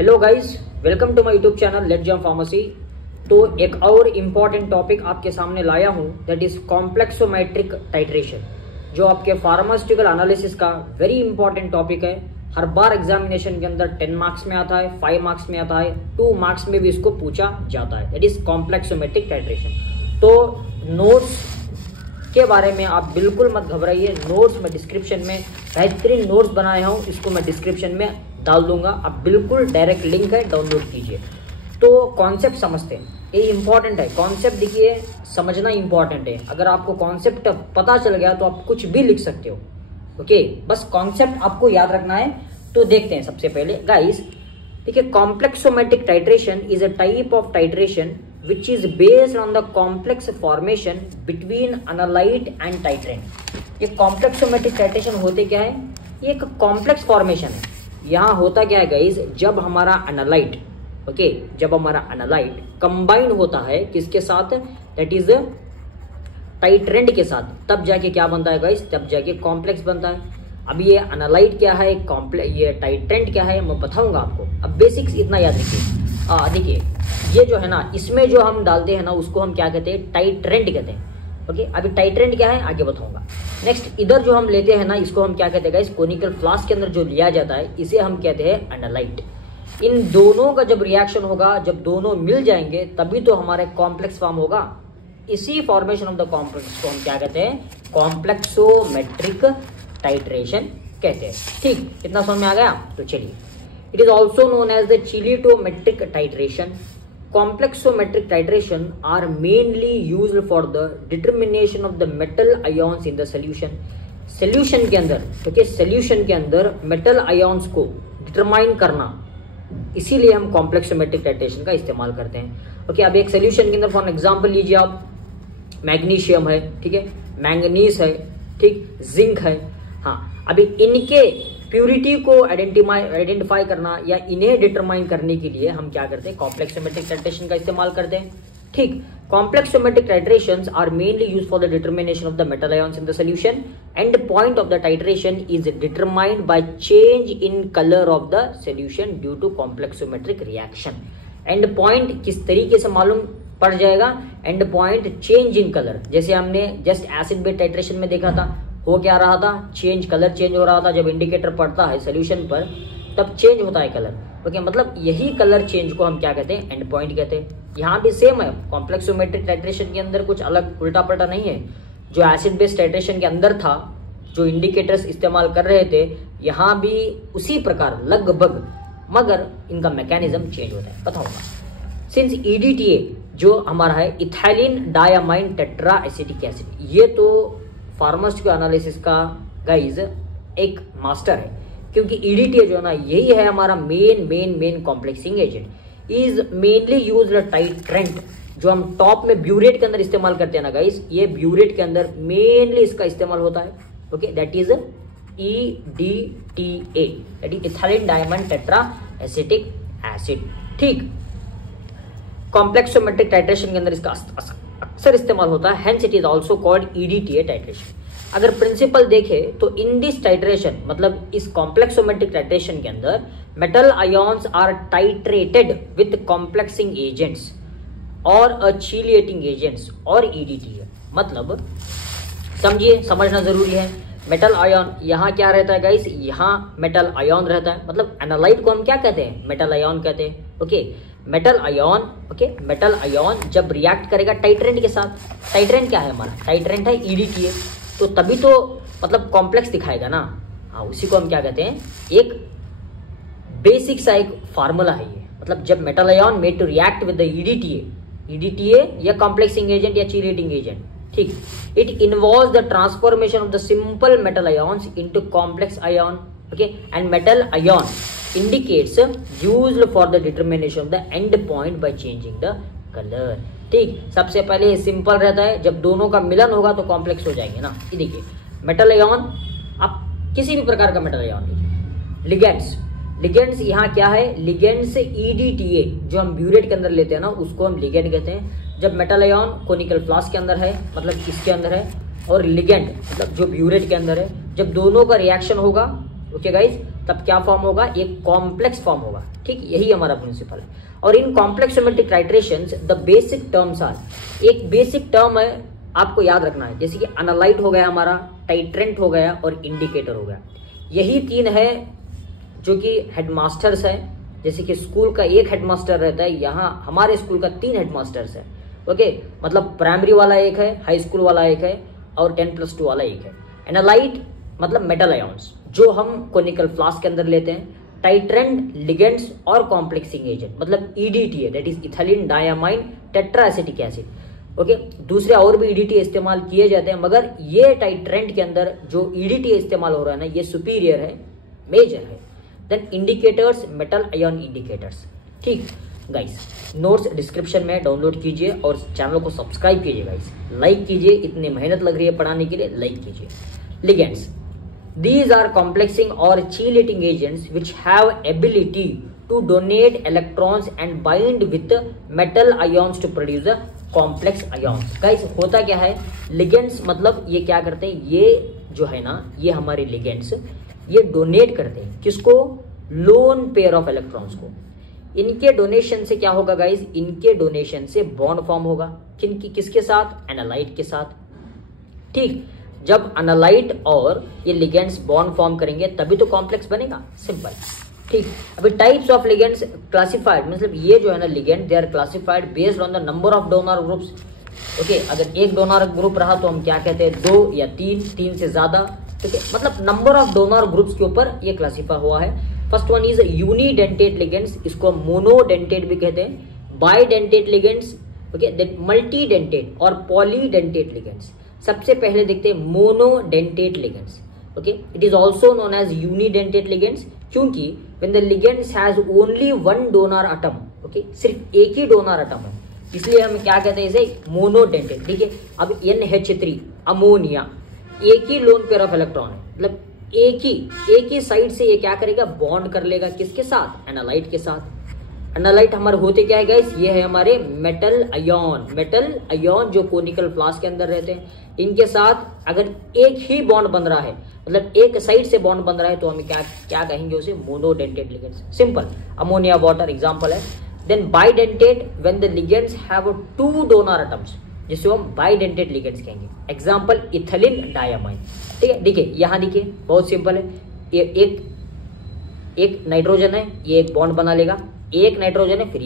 Hello guys, welcome to my YouTube channel let's jump pharmacy. तो एक और important topic आपके सामने लाया हूं, दैट इज कॉम्प्लेक्सोमेट्रिक टाइट्रेशन, जो आपके फार्मास्यूटिकल एनालिसिस का वेरी इंपॉर्टेंट टॉपिक है। हर बार एग्जामिनेशन के अंदर 10 मार्क्स में आता है, 5 मार्क्स में आता है, 2 मार्क्स में भी इसको पूछा जाता है, दैट इज कॉम्प्लेक्सोमेट्रिक टाइट्रेशन। तो नोट्स के बारे में आप बिल्कुल मत घबराइए, नोट्स में डिस्क्रिप्शन में बेहतरीन नोट्स बनाए हूँ, इसको मैं डिस्क्रिप्शन में डाल दूंगा, आप बिल्कुल डायरेक्ट लिंक है, डाउनलोड कीजिए। तो कॉन्सेप्ट समझते हैं, ये इंपॉर्टेंट है। कॉन्सेप्ट देखिए, समझना इंपॉर्टेंट है। अगर आपको कॉन्सेप्ट पता चल गया तो आप कुछ भी लिख सकते हो। ओके, बस कॉन्सेप्ट आपको याद रखना है। तो देखते हैं सबसे पहले गाइस, देखिए, complexometric titration is a type of titration which is based on the complex formation between analyte and titrant। ये कॉम्प्लेक्सोमेट्रिक टाइट्रेशन होते क्या है? ये एक कॉम्प्लेक्स फॉर्मेशन है। यहाँ होता क्या है गाइस, जब हमारा एनालाइट जब हमारा एनालाइट कंबाइन होता है किसके साथ, दैट इज टाइट्रेंट के साथ, तब जाके क्या बनता है गाइस, तब जाके कॉम्प्लेक्स बनता है। अब ये एनालाइट क्या है, ये टाइट्रेंट क्या है, मैं बताऊंगा आपको। अब बेसिक्स इतना याद रखिए। देखिए, ये जो है ना, इसमें जो हम डालते हैं ना, उसको हम क्या कहते हैं, टाइट्रेंट कहते हैं। ओके, अभी टाइट्रेंट क्या है आगे बताऊंगा। नेक्स्ट, इधर जो हम लेते हैं ना, इसको हम क्या कहते हैं गाइस, कोनिकल फ्लास्क के अंदर जो लिया जाता है, इसे हम कहते हैं एनालाइट। इन दोनों का जब रिएक्शन होगा, जब दोनों मिल जाएंगे, तभी तो हमारे कॉम्प्लेक्स फॉर्म होगा। इसी फॉर्मेशन ऑफ द कॉम्प्लेक्स को हम क्या कहते हैं, कॉम्प्लेक्सोमेट्रिक टाइट्रेशन कहते हैं। ठीक, इतना समझ में आ गया? तो चलिए, it is also known as the chilitometric titration। Complexometric titration are mainly used for the determination of the metal ions in the solution। solution के अंदर, okay, solution के अंदर metal ions को determine करना, इसीलिए हम complexometric titration का इस्तेमाल करते हैं। ओके, अब एक solution के अंदर फॉर एग्जाम्पल लीजिए आप, मैग्नीशियम है, ठीक है, मैंगनीज है, ठीक, जिंक है। हाँ, अभी इनके प्यूरिटी को आइडेंटिफाई करना या इन्हें डिटरमाइन करने के लिए हम क्या करते हैं, कॉम्प्लेक्सोमेट्रिक टाइट्रेशन का इस्तेमाल करते हैं। ठीक, complexometric titrations are mainly used for the determination of the metal ions in the solution. End point of the titration is determined by change in colour of the solution due to complexometric reaction. End point किस तरीके से मालूम पड़ जाएगा, end point change in colour. जैसे हमने just acid base titration में देखा था, हो क्या रहा था, कलर चेंज हो रहा था। जब इंडिकेटर पड़ता है सोल्यूशन पर, तब चेंज होता है कलर। ओके, मतलब यही कलर चेंज को हम क्या कहते हैं, एंड पॉइंट कहते हैं। यहाँ भी सेम है, कॉम्प्लेक्सोमेट्रिक टाइट्रेशन के अंदर कुछ अलग उल्टा पलटा नहीं है। जो एसिड बेस टाइट्रेशन के अंदर था, जो इंडिकेटर्स इस्तेमाल कर रहे थे, यहाँ भी उसी प्रकार लगभग, मगर इनका मैकेनिज्म चेंज होता है, बताऊंगा। सिंस EDTA जो हमारा है, ethylene diamine tetra acetic acid, ये तो फार्मास्यूटिकल एनालिसिस का गाइज एक मास्टर है, क्योंकि EDTA जो है ना, यही है हमारा main complexing agent. Is mainly used titrant, जो हम टॉप में ब्यूरेट के अंदर इस्तेमाल करते हैं ना गाइज, ये ब्यूरेट के अंदर मेनली इसका इस्तेमाल होता है। Okay, that is EDTA, that is ethylene diamond tetra acetic acid. ठीक, कॉम्प्लेक्सोमेट्रिक टाइट्रेशन के अंदर इसका अक्सर इस्तेमाल होता है, hence it is also called EDTA titration. अगर प्रिंसिपल देखें तो इन दिस टाइट्रेशन, मतलब इस कॉम्प्लेक्सोमेट्रिक टाइट्रेशन के अंदर metal ions are titrated with complexing agents और चीलिएटिंग एजेंट्स और EDTA। मतलब समझिए, समझना जरूरी है। मेटल आयन यहाँ क्या रहता है गाइस, यहाँ मेटल आयन रहता है, मतलब एनालाइट को हम क्या कहते हैं, मेटल आयन कहते हैं। Okay, metal ion, okay, metal ion जब रिएक्ट करेगा टाइट्रेंट के साथ, टाइट्रेंट क्या है हमारा, टाइट्रेंट है EDTA, तो तभी तो मतलब कॉम्प्लेक्स दिखाएगा ना। हाँ, उसी को हम क्या कहते हैं, एक बेसिक सा एक फार्मूला है ये। मतलब जब metal ion made to react with the EDTA या कॉम्प्लेक्सिंग एजेंट या चीलिएटिंग एजेंट, ठीक, it involves the transformation of the simple metal ions into complex ion. Okay, and metal ion indicates used for the determination of the end point by changing the color। ठीक, सबसे पहले simple रहता है, जब दोनों का मिलन होगा तो कॉम्प्लेक्स हो जाएंगे ना। ये देखिए, मेटल आयन, आप किसी भी प्रकार का मेटल आयन लीजिए। लिगेंड्स यहाँ क्या है, लिगेंड्स EDTA जो हम ब्यूरेट के अंदर लेते हैं ना, उसको हम लिगेंड कहते हैं। जब मेटल आयन कोनिकल फ्लास्क के अंदर है, मतलब इसके अंदर है, और लिगेंड मतलब जो ब्यूरेट के अंदर है, जब दोनों का रिएक्शन होगा, ओके गाइस, तब क्या फॉर्म होगा, एक कॉम्प्लेक्स फॉर्म होगा। ठीक, यही हमारा प्रिंसिपल है। और in complexometric titrations the basic terms are, एक बेसिक टर्म है आपको याद रखना है, जैसे कि एनालाइट हो गया हमारा, टाइट्रेंट हो गया और इंडिकेटर हो गया। यही तीन है जो कि हेडमास्टर्स है। जैसे कि स्कूल का एक हेडमास्टर रहता है, यहाँ हमारे स्कूल का 3 हेडमास्टर्स है। ओके, मतलब प्राइमरी वाला एक है, हाई स्कूल वाला एक है और 10+2 वाला एक है। एनालाइट मतलब मेटल आयॉन्स जो हम कोनिकल फ्लास्क के अंदर लेते हैं। टाइट्रेंट लिगेंड्स और कॉम्प्लेक्सिंग एजेंट मतलब ईडीटी है, that is ethylene diamine tetraacetic acid. Okay, दूसरे और भी ईडीटी इस्तेमाल किए जाते हैं, मगर ये टाइट्रेंट के अंदर जो ईडीटी इस्तेमाल हो रहा है ना, ये सुपीरियर है, मेजर है। Then indicators, metal ion indicators. ठीक गाइस, नोट्स डिस्क्रिप्शन में डाउनलोड कीजिए और चैनल को सब्सक्राइब कीजिए गाइस, लाइक कीजिए, इतनी मेहनत लग रही है पढ़ाने के लिए, लाइक कीजिए। Ligands, these are complexing or chelating agents which have ability to donate electrons and bind with metal ions to produce a complex ions। guys, होता क्या है, ligands मतलब ये क्या करते हैं, ये जो है ना, ये हमारे ligands ये डोनेट करते हैं किसको, लोन पेयर ऑफ इलेक्ट्रॉन्स को। इनके डोनेशन से क्या होगा गाइज, इनके डोनेशन से बॉन्ड फॉर्म होगा किसके साथ, एनालाइट के साथ। ठीक, जब एनालाइट और ये लिगेंड्स बॉन्ड फॉर्म करेंगे तभी तो कॉम्प्लेक्स बनेगा, सिंपल। ठीक, अभी टाइप्स ऑफ लिगेंड्स क्लासिफाइड, मतलब ये जो है ना ligand, they are classified based on the number of donor groups. Okay, अगर एक डोनर ग्रुप रहा तो हम क्या कहते हैं, 2 या 3 से ज्यादा। ठीक है, मतलब नंबर ऑफ डोनर ग्रुप्स के ऊपर ये क्लासिफाई हुआ है। First one is unidentate ligands, इसको मोनोडेंटेट भी कहते हैं। Bidentate ligands, okay, then multidentate और पॉलीडेंटेट लिगेंड्स। सबसे पहले देखते हैं monodentate ligands. Okay, it is also known as unidentate ligands, क्योंकि when the ligands has only 1 donor atom, okay, सिर्फ एक ही डोनर एटम है, इसलिए हम क्या कहते हैं इसे, मोनोडेंटेट। देखिए, अब NH3 अमोनिया, एक ही लोन पेयर ऑफ इलेक्ट्रॉन है, मतलब एक ही साइड से ये क्या करेगा, बॉन्ड कर लेगा किसके साथ, एनालाइट के साथ। एनालाइट हमारे होते क्या है गाइस, ये है हमारे मेटल आयन जो कोनिकल फ्लास्क के अंदर रहते हैं। इनके साथ अगर एक ही बॉन्ड बन रहा है, मतलब एक साइड से बॉन्ड बन रहा है, तो हम क्या कहेंगे उसे, monodentate ligands, simple. Ammonia water example है। Then bidentate, when the ligands have 2 donor atoms, जिसको हम बाइडेंटेट लिगेंड्स कहेंगे। Example ethylene diamine. ठीक है, देखिए यहाँ देखिए, बहुत सिंपल है। ये एक नाइट्रोजन है, ये एक बॉन्ड बना लेगा, एक नाइट्रोजन है, फिर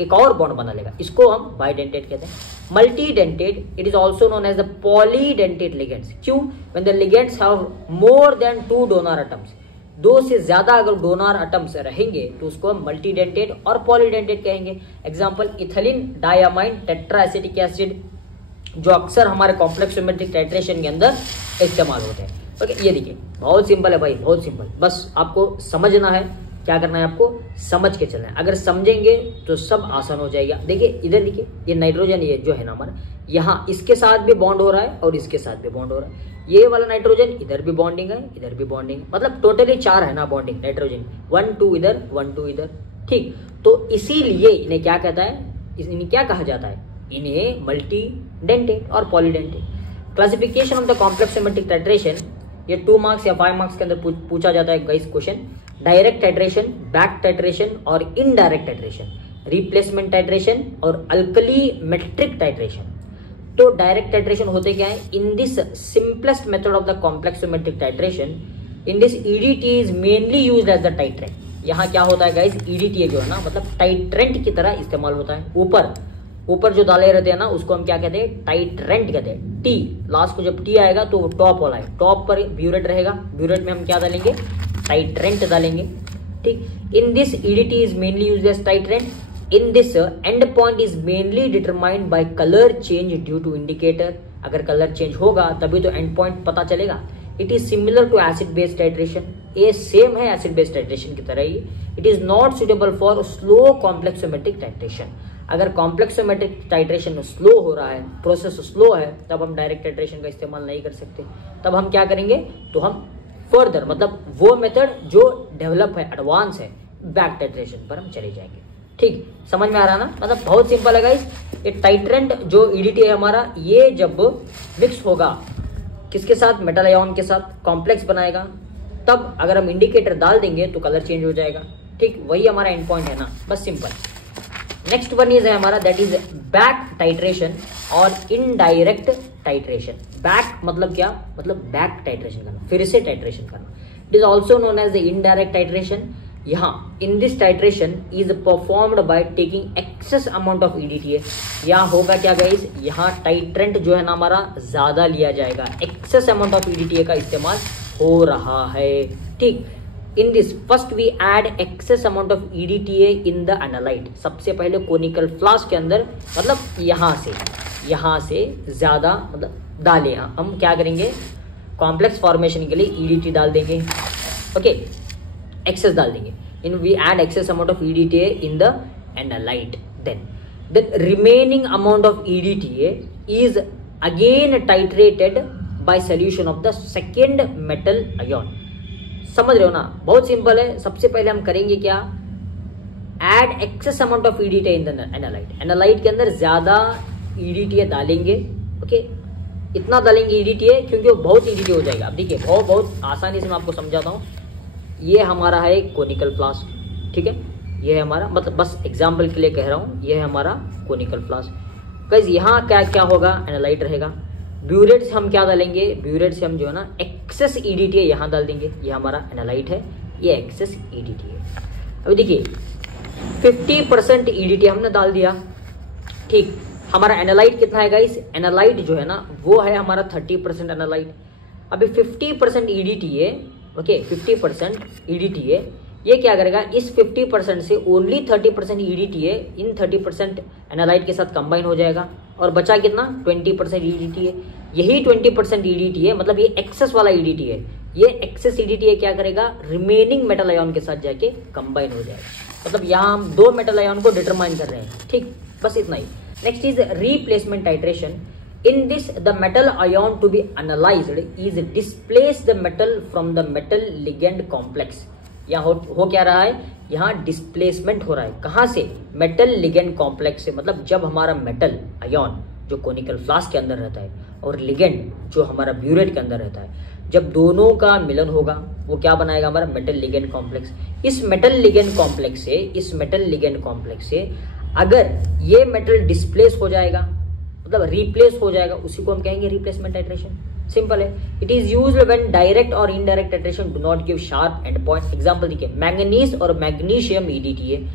एक और बॉन्ड बना लेगा, इसको हम बाइडेंटेट कहते हैं। Multidentate, it is also known as the polydentate ligands. क्यों, when the ligands have more than 2 donor atoms, 2 से ज्यादा अगर डोनर एटम्स रहेंगे तो उसको हम मल्टीडेंटेट और पॉलीडेंटेट कहेंगे। Example ethylene diamine tetraacetic acid, जो अक्सर हमारे कॉम्प्लेक्सोमेट्रिक टाइट्रेशन के अंदर इस्तेमाल होते हैं। ओके, ये देखिए, बहुत सिंपल है भाई, बहुत सिंपल, बस आपको समझना है, क्या करना है, आपको समझ के चलना है। अगर समझेंगे तो सब आसान हो जाएगा। देखिए इधर देखिए, ये नाइट्रोजन ये जो है ना हमारा, यहाँ इसके साथ भी बॉन्ड हो रहा है और इसके साथ भी बॉन्ड हो रहा है। ये वाला नाइट्रोजन इधर भी बॉन्डिंग है, इधर भी बॉन्डिंग है, मतलब टोटली 4 है ना बॉन्डिंग नाइट्रोजन, 1 2 इधर 1 2 इधर। ठीक, तो इसीलिए इन्हें क्या कहता है, इन्हें क्या कहा जाता है, इन्हें मल्टीडेंटेट और polydentate. Classification of the complexometric titration, ये 2 मार्क्स या 5 मार्क्स के अंदर पूछा जाता है guys question. Direct titration, back titration और इनडायरेक्ट टाइट्रेशन, रिप्लेसमेंट टाइट्रेशन और अल्कली मेट्रिक टाइट्रेशन। तो डायरेक्ट टाइट्रेशन होते क्या है, in this simplest method of the complexometric titration, in this EDT is mainly used as the titrant. यहाँ क्या होता है गाइस, ईडीटी जो है ना, मतलब टाइट्रेंट की तरह इस्तेमाल होता है। ऊपर जो डाले रहते हैं ना, उसको हम क्या कहते हैं, टाइट्रेंट कहते हैं। टी लास्ट को जब टी आएगा तो वो टॉप वाला है, टॉप पर ब्यूरेट रहेगा, ब्यूरेट में हम क्या डालेंगे, टाइट्रेंट डालेंगे। ठीक, in this EDT is mainly used as titrant. In this end point is mainly determined by colour change due to indicator. अगर कलर चेंज होगा तभी तो एंड पॉइंट पता चलेगा। It is similar to acid based titration, ये same है acid based titration की तरह ही। It is not suitable for slow complexometric titration. अगर कॉम्प्लेक्सोमेट्रिक टाइट्रेशन स्लो हो रहा है, प्रोसेस स्लो है, तब हम डायरेक्ट टाइट्रेशन का इस्तेमाल नहीं कर सकते। तब हम क्या करेंगे, तो हम फर्दर, मतलब वो मेथड जो डेवलप है, एडवांस है, बैक टाइट्रेशन पर हम चले जाएंगे। ठीक, समझ में आ रहा ना, मतलब बहुत सिंपल है गाइस। ये टाइट्रेंट जो ईडीटी है हमारा, ये जब मिक्स होगा किसके साथ, मेटल आयन के साथ, कॉम्प्लेक्स बनाएगा। तब अगर हम इंडिकेटर डाल देंगे तो कलर चेंज हो जाएगा। ठीक, वही हमारा एंड पॉइंट है ना, बस सिंपल। नेक्स्ट वन इज है हमारा दैट इज बैक टाइट्रेशन और इनडायरेक्ट टाइट्रेशन। बैक मतलब क्या, मतलब बैक टाइट्रेशन करना, फिर से टाइट्रेशन करना। It is also known as the indirect titration. यहाँ in this titration is performed by taking excess amount of EDTA. यहाँ होगा क्या गाइस, यहाँ टाइट्रेंट जो है ना हमारा ज्यादा लिया जाएगा, एक्सेस अमाउंट ऑफ ईडीटीए का इस्तेमाल हो रहा है। ठीक, in this first we add excess amount of EDTA in the analyte. सबसे पहले कोनिकल फ्लास्क के अंदर, मतलब यहाँ से ज्यादा मतलब डाले। हम क्या करेंगे, कॉम्प्लेक्स फॉर्मेशन के लिए ईडीटी डाल देंगे। ओके, एक्सेस डाल देंगे। In we add excess amount of EDTA in the analyte. Then remaining amount of EDTA is again titrated by solution of the second metal ion. समझ रहे हो ना, बहुत सिंपल है। सबसे पहले हम करेंगे क्या, add excess amount of EDTA in the analyte. Analyte के अंदर ज्यादा ईडीटीए डालेंगे। ओके, इतना डालेंगे ईडीटीए क्योंकि वो बहुत ईडीटीए हो जाएगा। अब देखिए, बहुत आसानी से मैं आपको समझाता हूँ। ये हमारा है कोनिकल फ्लास्क, ठीक है, ये है हमारा, मतलब बस एग्जाम्पल के लिए कह रहा हूँ, ये है हमारा कोनिकल फ्लास्क। गाइस यहाँ क्या क्या होगा, एनालाइट रहेगा। ब्यूरेट से हम क्या डालेंगे, ब्यूरेट से हम जो है ना एक्सेस ईडीटीए यहाँ डाल देंगे। ये हमारा एनालाइट है, ये एक्सेस ईडीटीए। अभी देखिए 50% ईडीटीए हमने डाल दिया। ठीक, हमारा एनालाइट कितना है गाइस, एनालाइट जो है ना वो है हमारा 30% एनालाइट। अभी 50% ईडीटीए, ओके 50% ईडीटीए, ये क्या करेगा, इस 50% से ओनली 30% ईडीटीए इन 30% एनालाइट के साथ कंबाइन हो जाएगा और बचा कितना, 20% ईडीटीए। यही 20% ईडीटीए मतलब ये एक्सेस वाला ईडीटीए, ये एक्सेस ईडीटीए क्या करेगा, रिमेनिंग मेटल आयन के साथ जाके कंबाइन हो जाएगा। मतलब यहाँ हम दो मेटल आयन को डिटरमाइन कर रहे हैं। ठीक, बस इतना ही। Next is replacement titration. In this, the metal ion to be analyzed is displace the metal from the metal ligand complex. यहाँ हो क्या रहा है, यहाँ डिस्प्लेसमेंट हो रहा है। कहाँ से, मेटल लिगेंड कॉम्प्लेक्स से। मतलब जब हमारा मेटल आयन जो कोनिकल फ्लास्क के अंदर रहता है और लिगेंड जो हमारा ब्यूरेट के अंदर रहता है, जब दोनों का मिलन होगा वो क्या बनाएगा, हमारा मेटल लिगेंड कॉम्प्लेक्स। इस मेटल लिगेंड कॉम्प्लेक्स से अगर ये मेटल डिस्प्लेस हो जाएगा, मतलब रिप्लेस हो जाएगा, उसी को हम कहेंगे रिप्लेसमेंट टाइट्रेशन। सिंपल है। It is used when direct और indirect titration do not give sharp end point. Example देखिए, मैंगनीज और मैग्नीशियम ईडीटीए,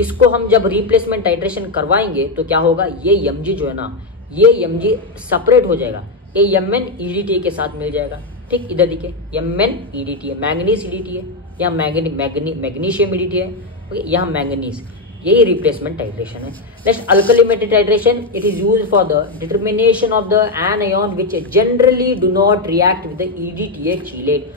इसको हम जब रिप्लेसमेंट टाइट्रेशन करवाएंगे तो क्या होगा, ये एमजी जो है ना, ये एमजी सेपरेट हो जाएगा, ये एमएन ईडीटीए के साथ मिल जाएगा। ठीक, इधर देखिए एमएन ईडीटीए, मैंगनीज ईडीटीए, यहाँ मैग्नीशियम ईडीटीए, यहाँ मैंगनीज, यही रिप्लेसमेंट टाइट्रेशन है। Next alkalimetry titration. It is used for the determination of the anion which generally do not react with the EDTA chelate.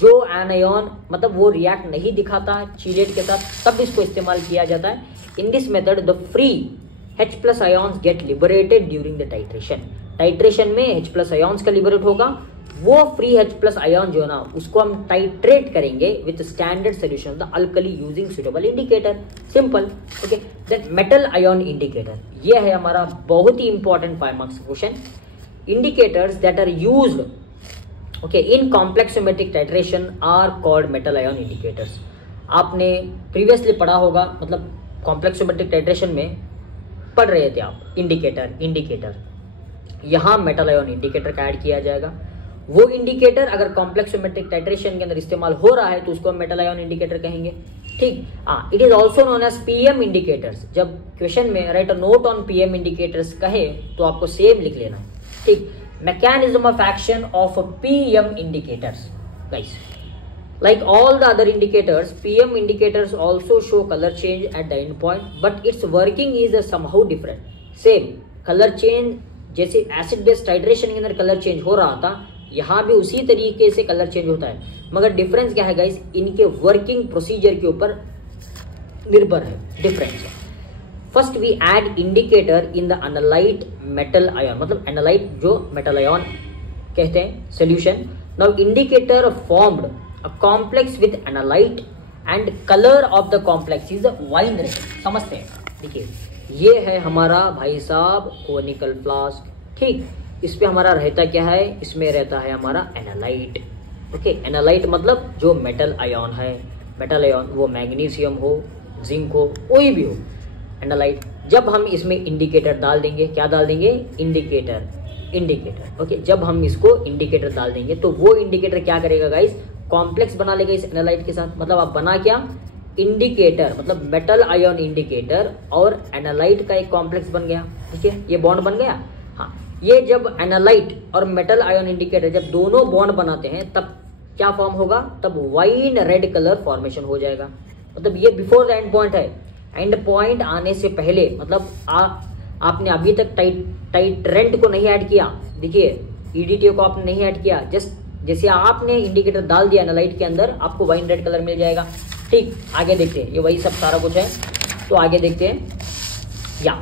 जो एनायन मतलब वो react नहीं दिखाता चीलेट के साथ, तब इसको इस्तेमाल किया जाता है। In this method the free H+ ions get liberated during the titration. Titration में H+ आयन्स का लिबरेट होगा, वो फ्री H+ आयन जो है ना उसको हम टाइट्रेट करेंगे with standard solution of the alkali using suitable indicator. Simple. Okay, then metal ion indicator, ये है हमारा बहुत ही important 5 marks question. Indicators that are used okay in complexometric titration are called metal ion indicators. आपने previously पढ़ा होगा, मतलब complexometric titration में पढ़ रहे थे आप, इंडिकेटर यहाँ मेटल आयन इंडिकेटर का ऐड किया जाएगा। वो इंडिकेटर अगर कॉम्प्लेक्सोमेट्रिक टाइट्रेशन के अंदर इस्तेमाल हो रहा है तो उसको हम मेटल आयन इंडिकेटर कहेंगे। ठीक, it is also known as PM indicators. जब क्वेश्चन में write a note on PM indicators कहे तो आपको सेम लिख लेना। ठीक, mechanism of action of PM indicators. Guys, like all the other indicators, PM indicators also show color change at the end point, but its working is somehow different. Same color change जैसे acid base titration के अंदर colour change हो रहा था, यहाँ भी उसी तरीके से कलर चेंज होता है, मगर डिफरेंस क्या है गाइस, इनके वर्किंग प्रोसीजर के ऊपर निर्भर है, डिफरेंस है। First we add indicator in the analyte metal ion, मतलब एनालाइट जो मेटल आयन कहते हैं solution. Now indicator formed a complex with analyte and color of the complex is wine red। समझते हैं, देखिए ये है हमारा भाई साहब कोनिकल फ्लास्क। ठीक, इस पे हमारा रहता क्या है, इसमें रहता है हमारा एनालाइट। ओके, एनालाइट मतलब जो मेटल आयन है, मेटल आयन वो मैग्नीशियम हो, जिंक हो, कोई भी हो, एनालाइट। जब हम इसमें इंडिकेटर डाल देंगे, क्या डाल देंगे, इंडिकेटर। ओके, जब हम इसको इंडिकेटर डाल देंगे तो वो इंडिकेटर क्या करेगा गाइस, कॉम्प्लेक्स बना लेगा इस एनालाइट के साथ। मतलब आप बना क्या, इंडिकेटर, मतलब मेटल आयन इंडिकेटर और एनालाइट का एक कॉम्प्लेक्स बन गया। ठीक है, ये बॉन्ड बन गया। हाँ, ये जब एनालाइट और मेटल आयन इंडिकेटर जब दोनों बॉन्ड बनाते हैं तब क्या फॉर्म होगा, तब वाइन रेड कलर फॉर्मेशन हो जाएगा। मतलब ये बिफोर द एंड पॉइंट है, एंड पॉइंट आने से पहले, मतलब आपने अभी तक टाइट्रेंट को नहीं ऐड किया, देखिए ईडीटी को आपने नहीं ऐड किया, जस्ट जैसे आपने इंडिकेटर डाल दिया एनालाइट के अंदर, आपको वाइन रेड कलर मिल जाएगा। ठीक, आगे देखते हैं, ये वही सब सारा कुछ है। तो आगे देखते हैं, या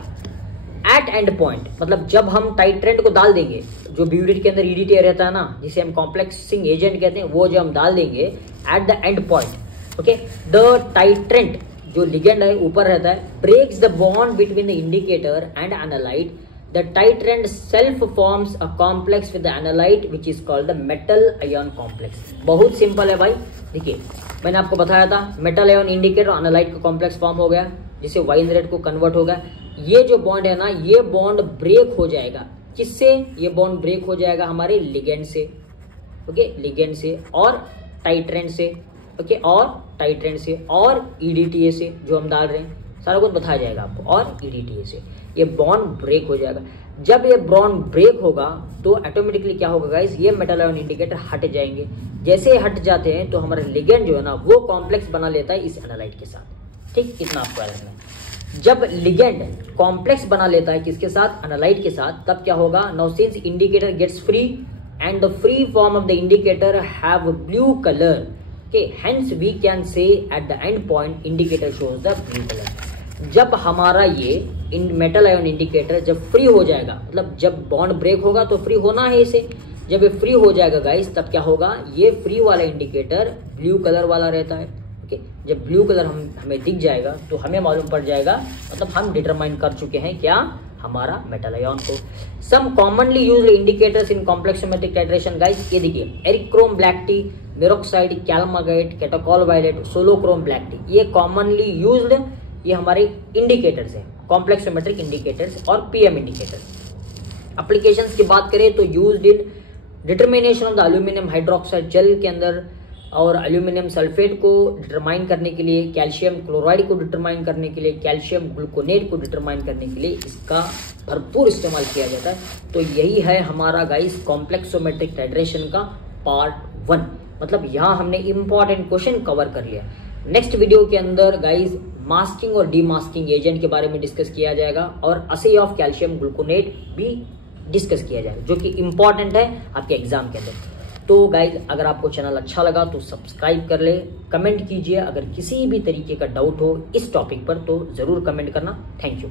एट एंड पॉइंट, मतलब जब हम टाइट्रेंट को डाल देंगे, जो ब्यूरिट के अंदर ईडीटी रहता है ना, जिसे हम कॉम्प्लेक्सिंग एजेंट कहते हैं, वो जो हम डाल देंगे at the end point. Okay, the titrant जो लिगेंड है ऊपर रहता है, breaks the bond between the indicator and analyte. The titrant self forms a complex with the analyte which is called the metal ion complex. बहुत simple है भाई। देखिए मैंने आपको बताया था, मेटल आयन इंडिकेटर और एनालाइट का कॉम्प्लेक्स फॉर्म हो गया, जिससे वाइन रेड को कन्वर्ट होगा। ये जो बॉन्ड है ना, ये बॉन्ड ब्रेक हो जाएगा, किससे, ये बॉन्ड ब्रेक हो जाएगा हमारे लिगेंड से। ओके, लिगेंड से और टाइट्रेंट से, ओके, और टाइट्रेंट से और ईडीटीए से जो हम डाल रहे हैं, सारा कुछ बताया जाएगा आपको, और ईडीटीए से ये बॉन्ड ब्रेक हो जाएगा। जब ये बॉन्ड ब्रेक होगा तो ऑटोमेटिकली क्या होगा गाइस, ये मेटल आयन इंडिकेटर हट जाएंगे। जैसे हट जाते हैं तो हमारा लिगेंड जो है ना, वो कॉम्प्लेक्स बना लेता है इस एनालाइट के साथ। ठीक, इतना आपको याद रखना है। जब लिगेंड कॉम्प्लेक्स बना लेता है किसके साथ, एनालाइट के साथ, तब क्या होगा, now since indicator gets free and the free form of the indicator have blue colour, okay, hence we can say at the end point indicator shows the blue color। जब हमारा ये मेटल आयन इंडिकेटर जब free हो जाएगा, मतलब जब bond break होगा तो फ्री होना है इसे, जब ये फ्री हो जाएगा गाइस, तब क्या होगा, ये फ्री वाला इंडिकेटर ब्लू कलर वाला रहता है। ओके, जब ब्लू कलर हमें दिख जाएगा तो हमें मालूम पड़ जाएगा, मतलब हम डिटरमाइन कर चुके हैं क्या, हमारा मेटल आयन को। Some commonly used indicators in complexometric titration guys, ये देखिए, eriochrome black T, murexide, calmagite, catechol violet, solochrome black T, ये कॉमनली यूज्ड, ये हमारे इंडिकेटर्स हैं, कॉम्प्लेक्सोमेट्रिक इंडिकेटर्स और पीएम इंडिकेटर्स। एप्लीकेशंस की बात करें तो used in determination of the aluminium hydroxide gel के अंदर, और एल्यूमिनियम सल्फेट को डिटरमाइन करने के लिए, कैल्शियम क्लोराइड को डिटरमाइन करने के लिए, कैल्शियम ग्लूकोनेट को डिटरमाइन करने के लिए इसका भरपूर इस्तेमाल किया जाता है। तो यही है हमारा गाइस कॉम्प्लेक्सोमेट्रिक टाइट्रेशन का पार्ट 1। मतलब यहाँ हमने इंपॉर्टेंट क्वेश्चन कवर कर लिया। नेक्स्ट वीडियो के अंदर गाइस मास्किंग और डीमास्किंग एजेंट के बारे में डिस्कस किया जाएगा, और असे ऑफ कैल्शियम ग्लूकोनेट भी डिस्कस किया जाएगा, जो कि इंपॉर्टेंट है आपके एग्जाम के अंदर। तो गाइज अगर आपको चैनल अच्छा लगा तो सब्सक्राइब कर ले, कमेंट कीजिए, अगर किसी भी तरीके का डाउट हो इस टॉपिक पर तो जरूर कमेंट करना। Thank you.